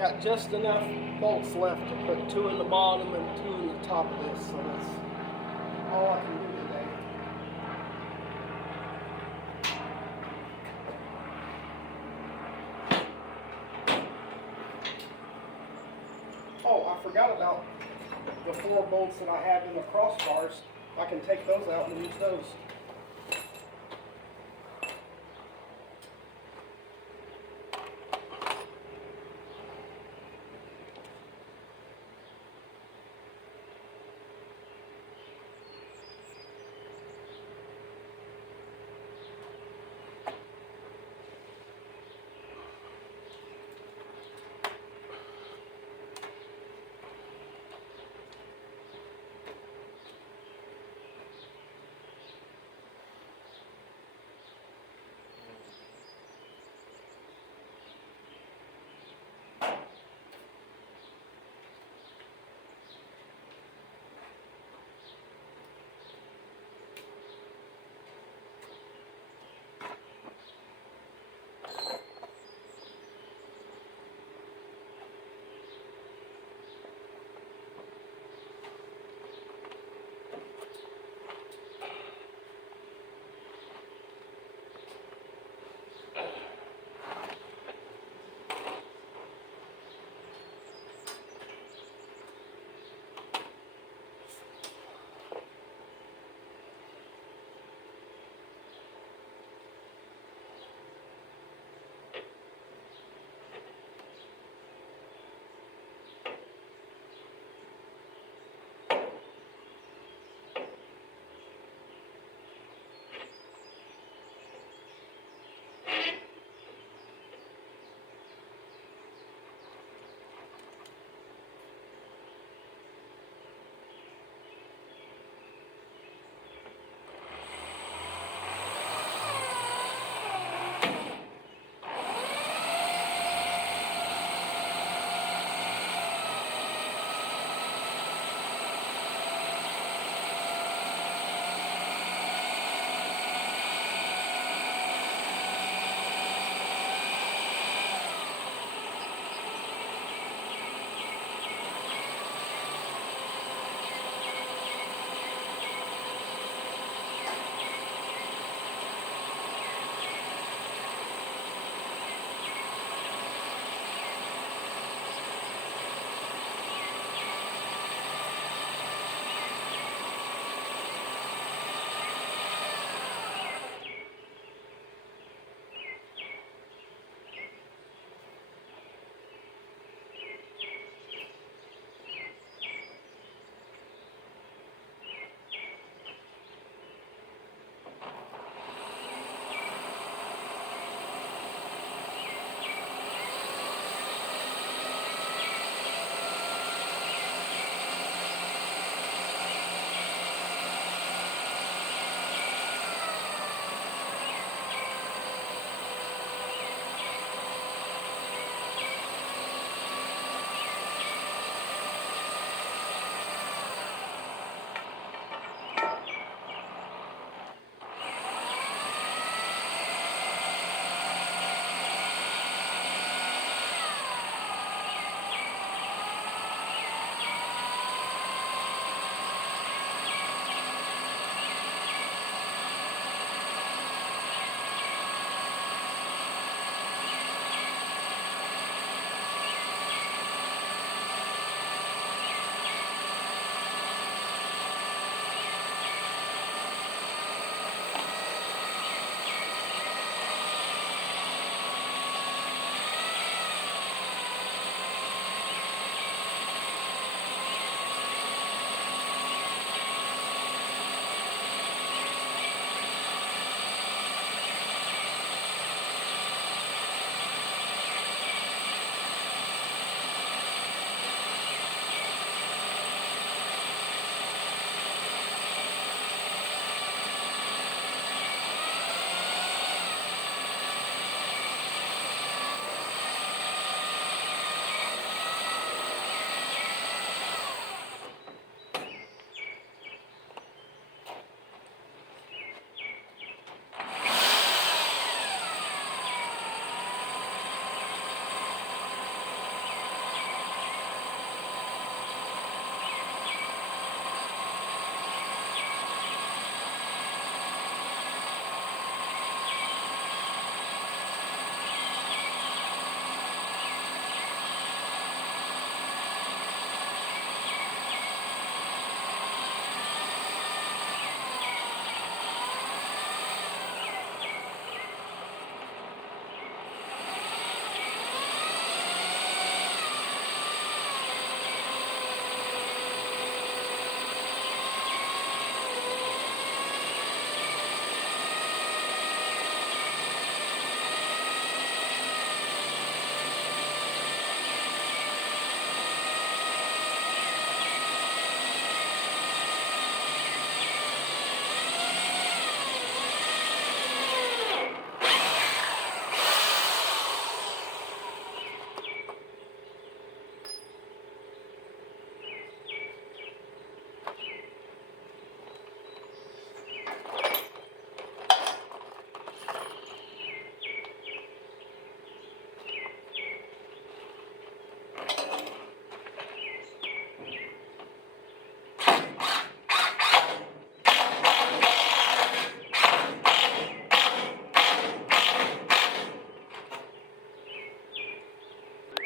got just enough bolts left to put 2 in the bottom and 2 in the top of this, so that's all I can do today. Oh, I forgot about the 4 bolts that I have in the crossbars. I can take those out and use those.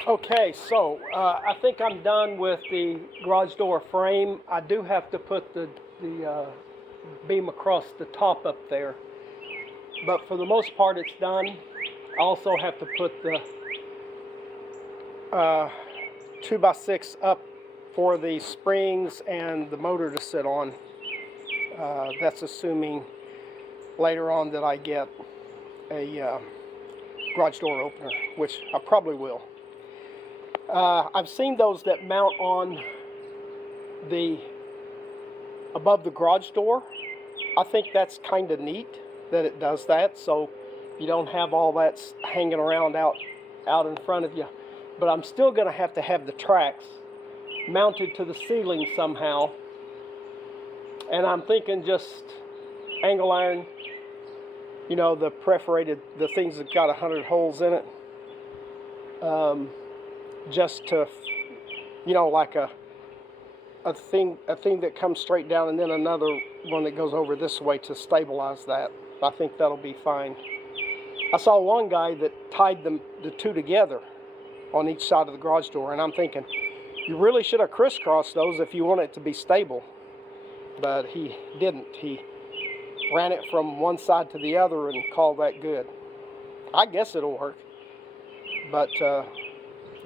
Okay, so I think I'm done with the garage door frame. I do have to put the beam across the top up there, but for the most part it's done. I also have to put the 2x6 up for the springs and the motor to sit on. That's assuming later on that I get a garage door opener, which I probably will. I've seen those that mount on the above the garage door. I think that's kind of neat that it does that, so you don't have all that hanging around out in front of you. But I'm still going to have the tracks mounted to the ceiling somehow, and I'm thinking just angle iron, you know, the perforated, the things that got 100 holes in it, just to, you know, like a thing that comes straight down, and then another one that goes over this way to stabilize that. I think that'll be fine. I saw one guy that tied the two together on each side of the garage door, and I'm thinking, you really should have crisscrossed those if you want it to be stable. But he didn't. He ran it from one side to the other and called that good. I guess it'll work, but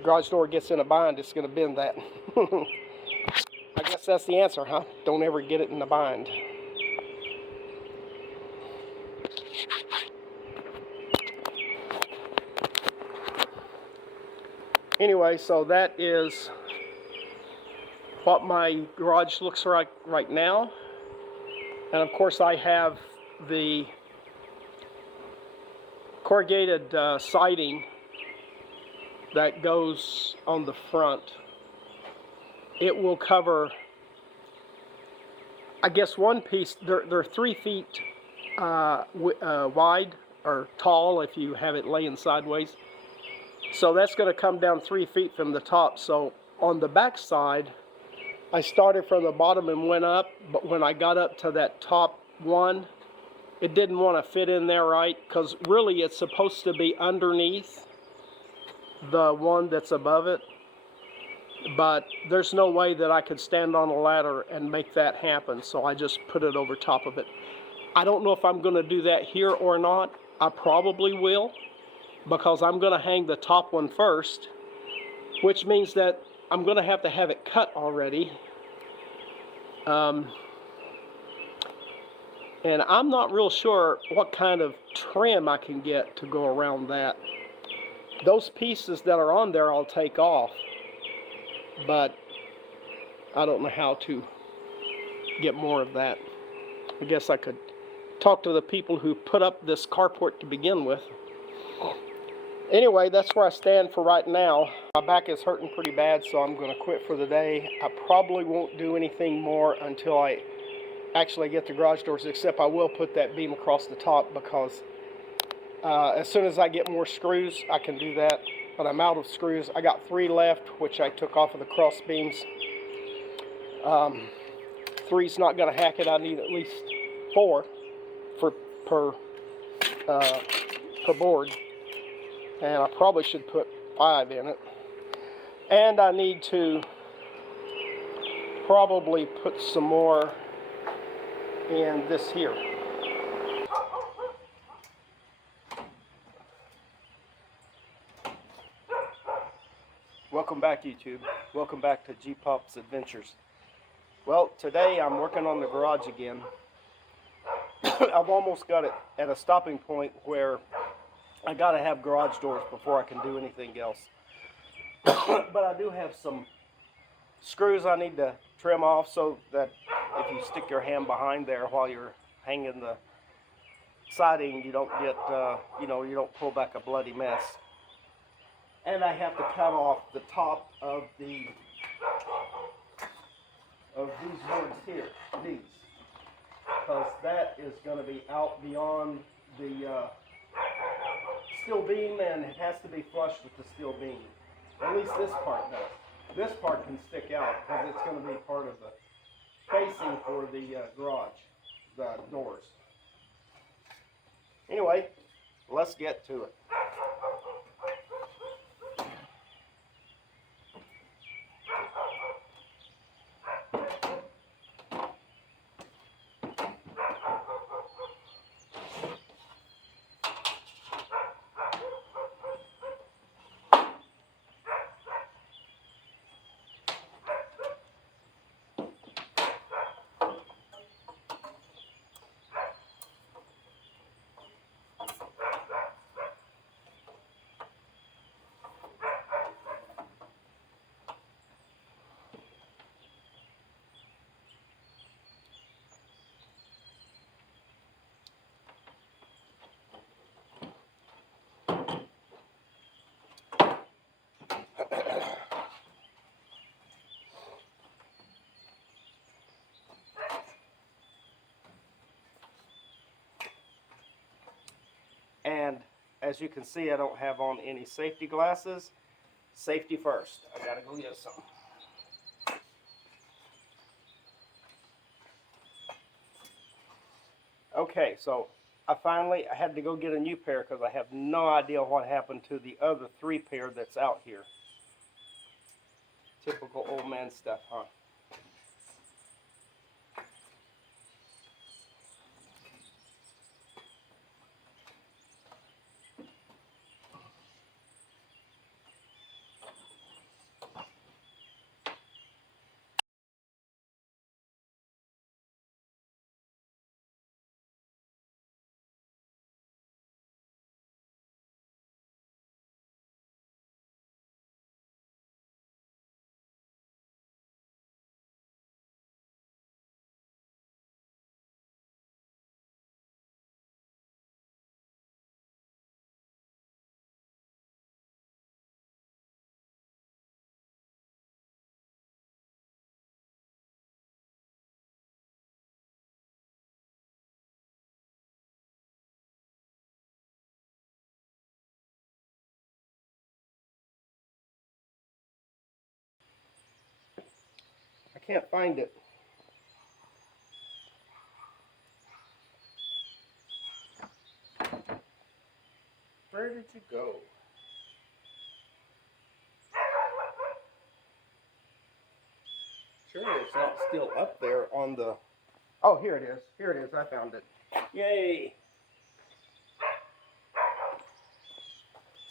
garage door gets in a bind, it's going to bend that. I guess that's the answer, huh? Don't ever get it in a bind. Anyway, so that is what my garage looks like right now. And of course I have the corrugated siding that goes on the front. It will cover, I guess, one piece. They're 3 feet wide, or tall if you have it laying sideways. So that's going to come down 3 feet from the top. So on the back side, I started from the bottom and went up, but when I got up to that top one, it didn't want to fit in there right, because really it's supposed to be underneath the one that's above it. But there's no way that I could stand on a ladder and make that happen, so I just put it over top of it. I don't know if I'm going to do that here or not. I probably will, because I'm going to hang the top one first, which means that I'm going to have it cut already. And I'm not real sure what kind of trim I can get to go around that. Those pieces that are on there I'll take off, but I don't know how to get more of that. I guess I could talk to the people who put up this carport to begin with. Anyway, that's where I stand for right now. My back is hurting pretty bad, so I'm going to quit for the day. I probably won't do anything more until I actually get the garage doors, except I will put that beam across the top, because as soon as I get more screws, I can do that. But I'm out of screws. I got 3 left, which I took off of the cross beams. 3's not going to hack it. I need at least 4 per board. And I probably should put 5 in it. And I need to probably put some more in this here. Welcome back, YouTube. Welcome back to G-Pop's Adventures. Well, today I'm working on the garage again. I've almost got it at a stopping point where I gotta have garage doors before I can do anything else. But I do have some screws I need to trim off, so that if you stick your hand behind there while you're hanging the siding, you don't get, you don't pull back a bloody mess. And I have to cut off the top of these boards here, these, because that is going to be out beyond the steel beam, and it has to be flush with the steel beam. At least this part does. This part can stick out because it's going to be part of the facing for the garage, the doors. Anyway, let's get to it. And as you can see, I don't have on any safety glasses. Safety first. I gotta go get some. Okay, so I had to go get a new pair because I have no idea what happened to the other 3 pair that's out here. Typical old man stuff, huh? I can't find it. Where did you go? Surely it's not still up there on the... Oh, here it is. Here it is. I found it. Yay!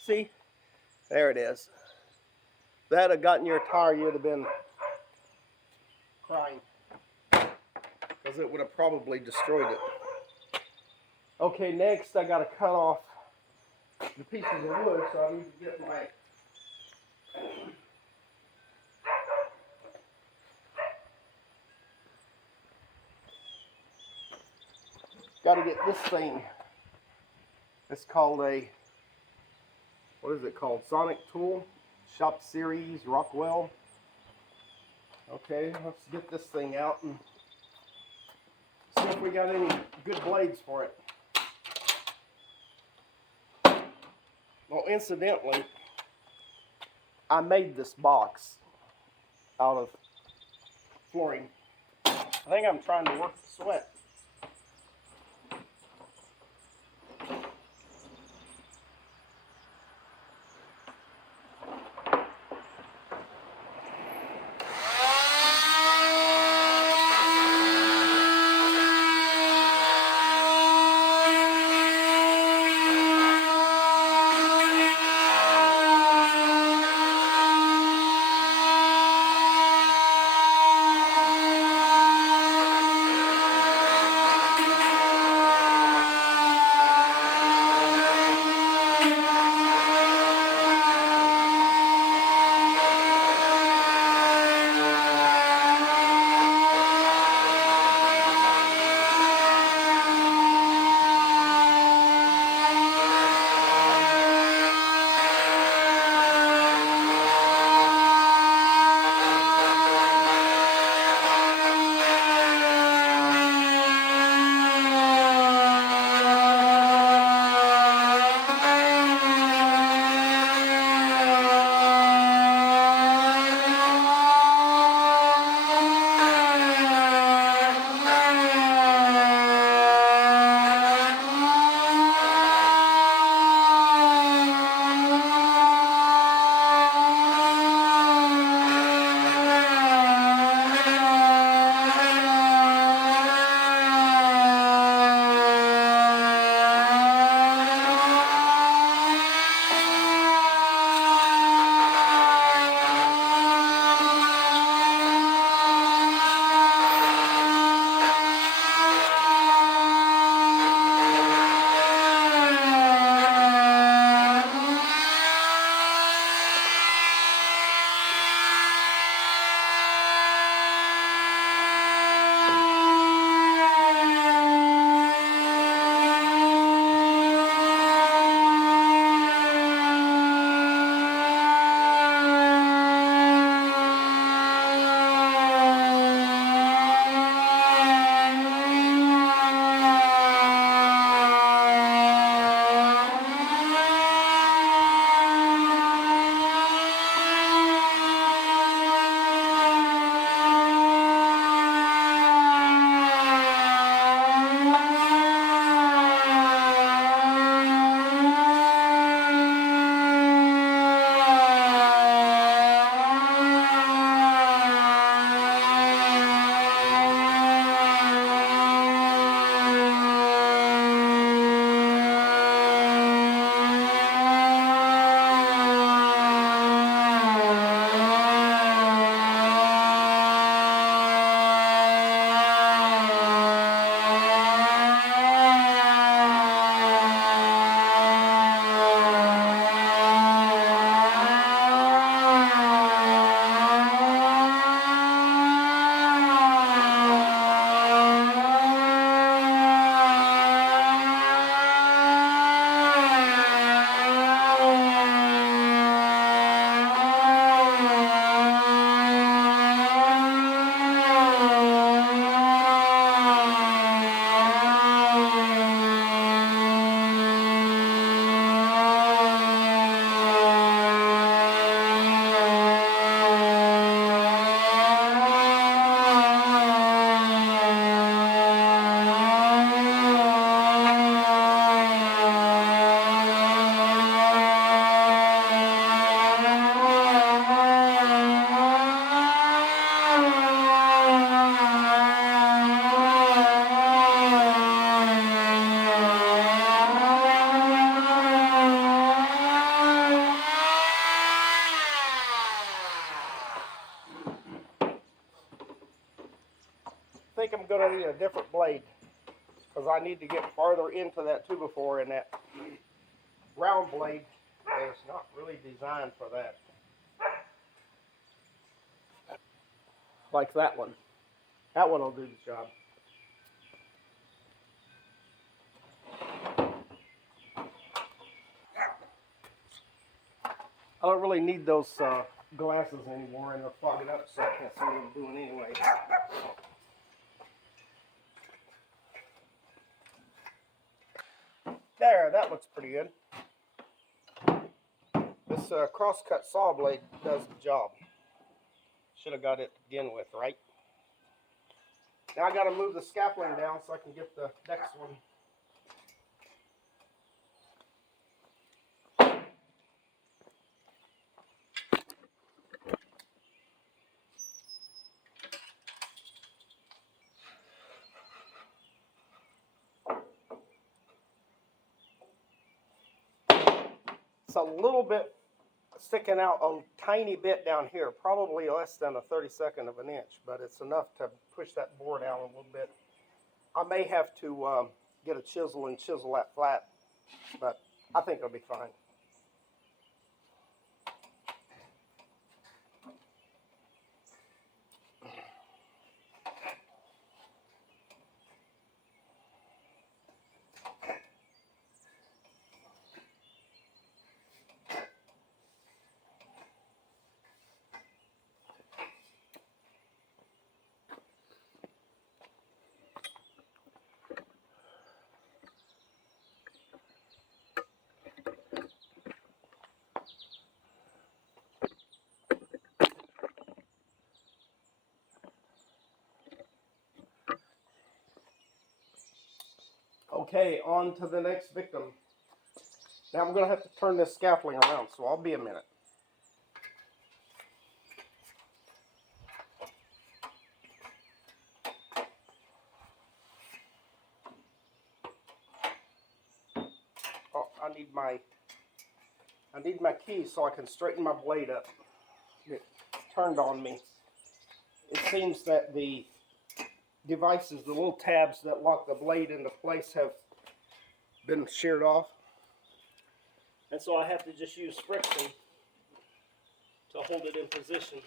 See? There it is. If that had gotten your tire, you'd have been crying. Because it would have probably destroyed it. Okay, next I got to cut off the pieces of wood, so I need to get my... Got to get this thing. It's called a... What is it called? Sonic Tool. Shop Series Rockwell. Okay, let's get this thing out and see if we got any good blades for it. Well, incidentally, I made this box out of flooring. I think I'm trying to work the sweat. need a different blade because I need to get farther into that 2x4, and that round blade is not really designed for that. Like that one. That one will do the job. I don't really need those glasses anymore, and they're fogging up, so I can't see what I'm doing anyway. There, that looks pretty good. This crosscut saw blade does the job. Should have got it to begin with, right? Now I got to move the scaffolding down so I can get the next one. It's a little bit sticking out a tiny bit down here, probably less than a 32nd of an inch, but it's enough to push that board out a little bit. I may have to get a chisel and chisel that flat, but I think it'll be fine. Okay, on to the next victim. Now I'm going to have to turn this scaffolding around, so I'll be a minute. Oh, I need my key so I can straighten my blade up. It turned on me. It seems that the devices, the little tabs that lock the blade into place, have been sheared off. And so I have to just use friction to hold it in position.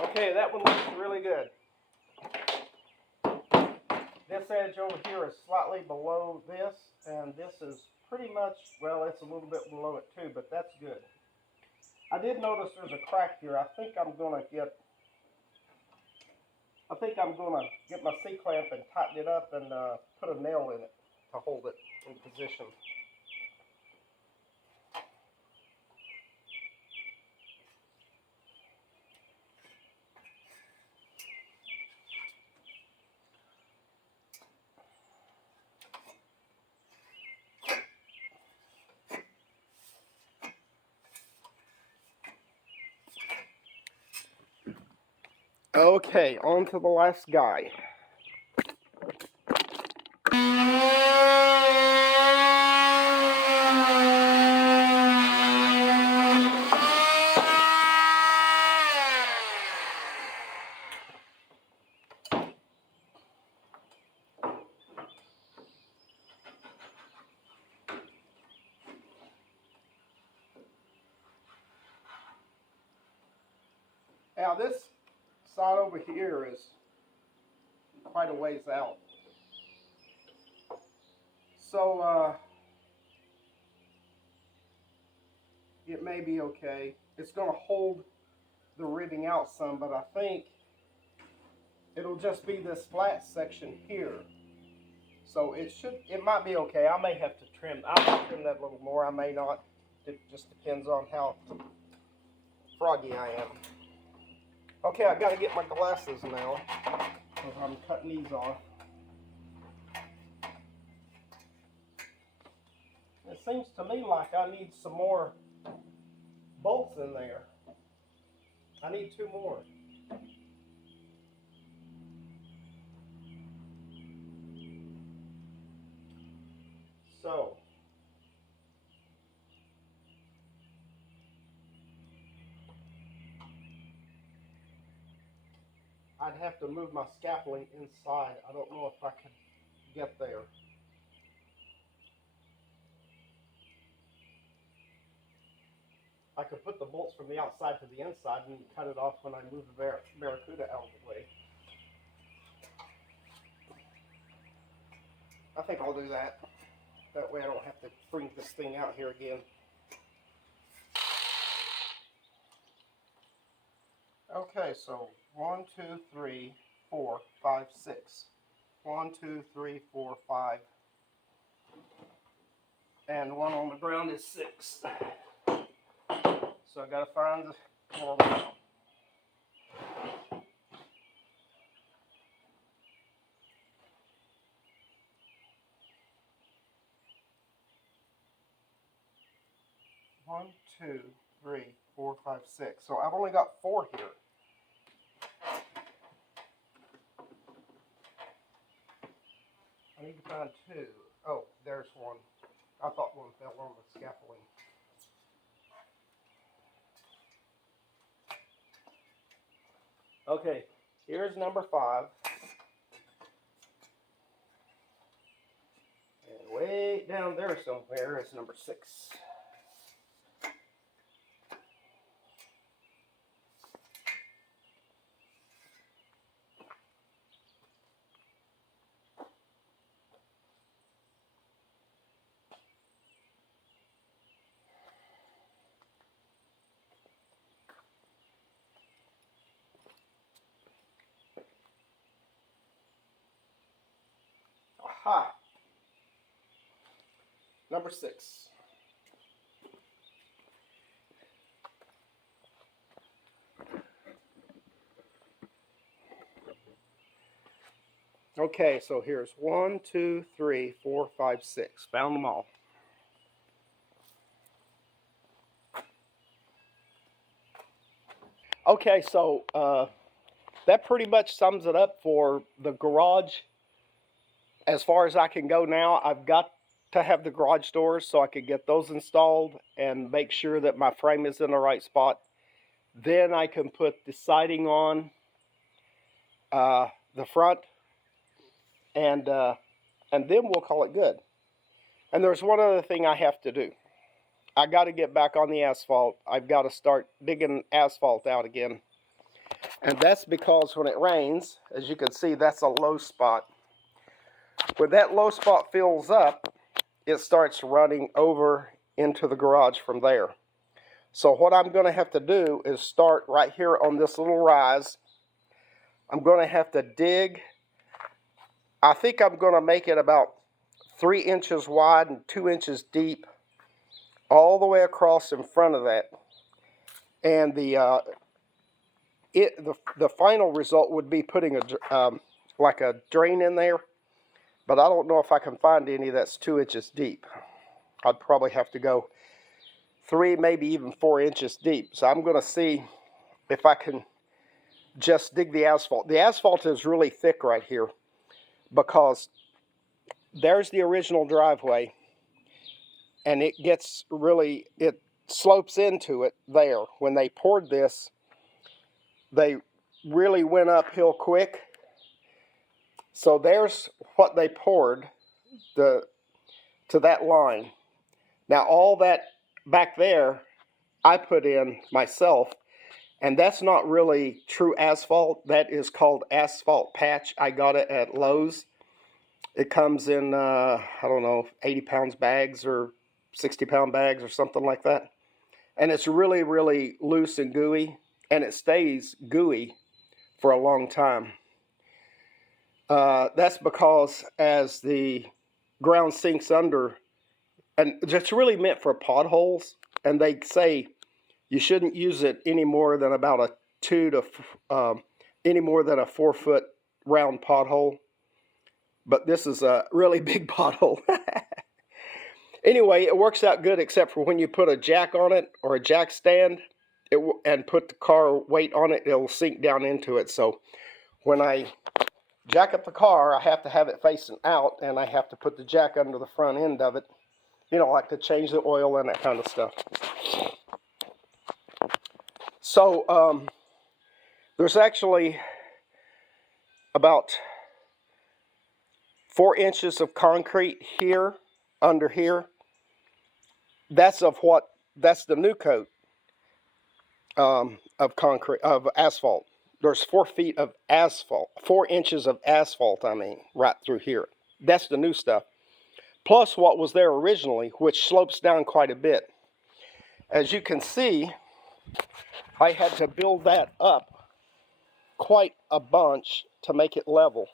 Okay, that one looks really good. This edge over here is slightly below this, and this is pretty much, well, it's a little bit below it too, but that's good. I did notice there's a crack here. I think I'm gonna get my C-clamp and tighten it up and put a nail in it to hold it in position. Okay, on to the last guy. Now this side over here is quite a ways out. So it may be okay. It's going to hold the ribbing out some, but I think it'll just be this flat section here. So it might be okay. I may have to trim. I might trim that a little more. I may not. It just depends on how froggy I am. Okay, I got to get my glasses now because I'm cutting these off. It seems to me like I need some more bolts in there. I need 2 more. So I'd have to move my scaffolding inside. I don't know if I could get there. I could put the bolts from the outside to the inside and cut it off when I move the Barracuda out of the way. I think I'll do that. That way I don't have to bring this thing out here again. Okay, so 1, 2, 3, 4, 5, 6. 1, 2, 3, 4, 5. And one on the ground is 6. So I gotta find the more round. One, 2, 3, 4, 5, 6. So I've only got 4 here. I need to find 2. Oh, there's one. I thought one fell on the scaffolding. Okay, here's number 5. And way down there somewhere is number 6. Aha! Number 6. Okay, so here's 1, 2, 3, 4, 5, 6. Found them all. Okay, so that pretty much sums it up for the garage. As far as I can go now, I've got to have the garage doors so I could get those installed and make sure that my frame is in the right spot. Then I can put the siding on the front, and then we'll call it good. And there's one other thing I have to do. I got to get back on the asphalt. I've got to start digging asphalt out again. And that's because when it rains, as you can see, that's a low spot. When that low spot fills up, it starts running over into the garage from there. So what I'm going to have to do is start right here on this little rise. I'm going to have to dig. I think I'm going to make it about 3 inches wide and 2 inches deep all the way across in front of that. And the final result would be putting like a drain in there. But I don't know if I can find any that's 2 inches deep. I'd probably have to go 3, maybe even 4 inches deep. So I'm going to see if I can just dig the asphalt. The asphalt is really thick right here because there's the original driveway, and it slopes into it there. When they poured this, they really went uphill quick. So there's what they poured to that line. Now all that back there I put in myself, and that's not really true asphalt. That is called asphalt patch. I got it at Lowe's. It comes in I don't know, 80 pounds bags or 60-pound bags or something like that. And it's really, really loose and gooey, and it stays gooey for a long time. That's because as the ground sinks under, and it's really meant for potholes, and they say you shouldn't use it any more than about a 4 foot round pothole. But this is a really big pothole. Anyway, it works out good except for when you put a jack on it or a jack stand and put the car weight on it, it'll sink down into it. So when I jack up the car, I have to have it facing out, and I have to put the jack under the front end of it, you know, like to change the oil and that kind of stuff. So there's actually about 4 inches of concrete here, under here. That's the new coat of concrete, of asphalt. There's 4 feet of asphalt, 4 inches of asphalt, I mean, right through here. That's the new stuff. Plus what was there originally, which slopes down quite a bit. As you can see, I had to build that up quite a bunch to make it level.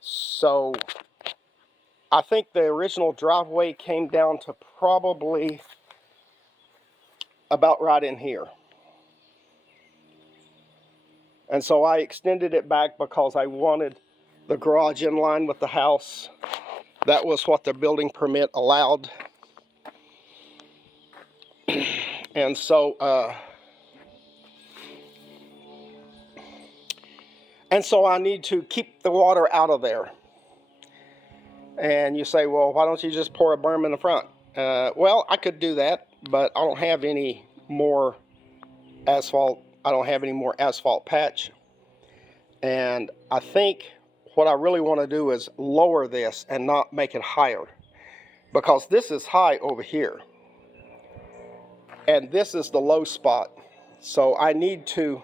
So I think the original driveway came down to probably about right in here. And so I extended it back because I wanted the garage in line with the house. That was what the building permit allowed. And so I need to keep the water out of there. And you say, well, why don't you just pour a berm in the front? Well, I could do that, but I don't have any more asphalt. I don't have any more asphalt patch. And I think what I really want to do is lower this and not make it higher, because this is high over here and this is the low spot. So I need to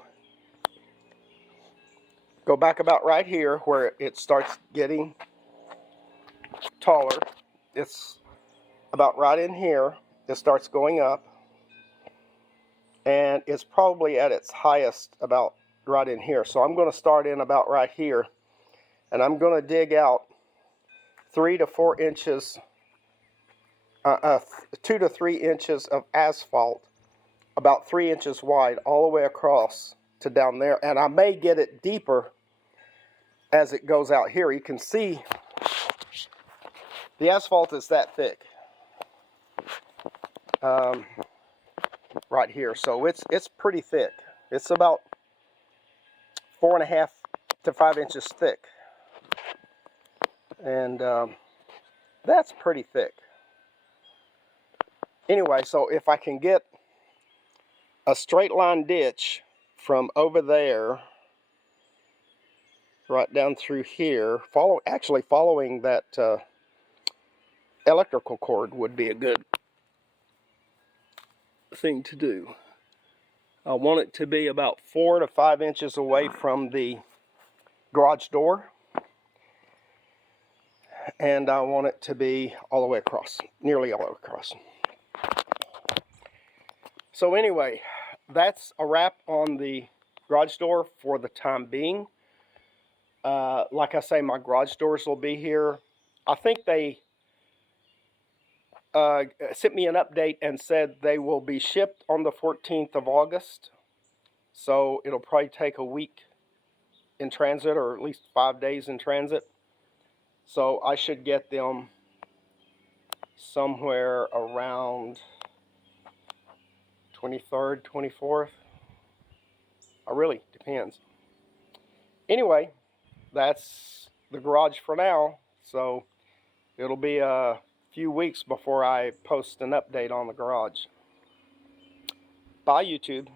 go back about right here where it starts getting taller. It's about right in here. It starts going up, and it's probably at its highest about right in here. So I'm going to start in about right here, and I'm going to dig out 3 to 4 inches, 2 to 3 inches of asphalt, about 3 inches wide, all the way across to down there. And I may get it deeper as it goes out here. You can see the asphalt is that thick right here, so it's pretty thick. It's about 4.5 to 5 inches thick, and that's pretty thick. Anyway, so if I can get a straight line ditch from over there right down through here, following that electrical cord would be a good thing to do. I want it to be about 4 to 5 inches away from the garage door, and I want it to be all the way across, nearly all the way across. So anyway, that's a wrap on the garage door for the time being. Like I say, my garage doors will be here. I think they sent me an update and said they will be shipped on the 14th of August. So it'll probably take a week in transit, or at least 5 days in transit. So I should get them somewhere around 23rd, 24th. It really depends. Anyway, that's the garage for now. So it'll be a few weeks before I post an update on the garage. Bye, YouTube.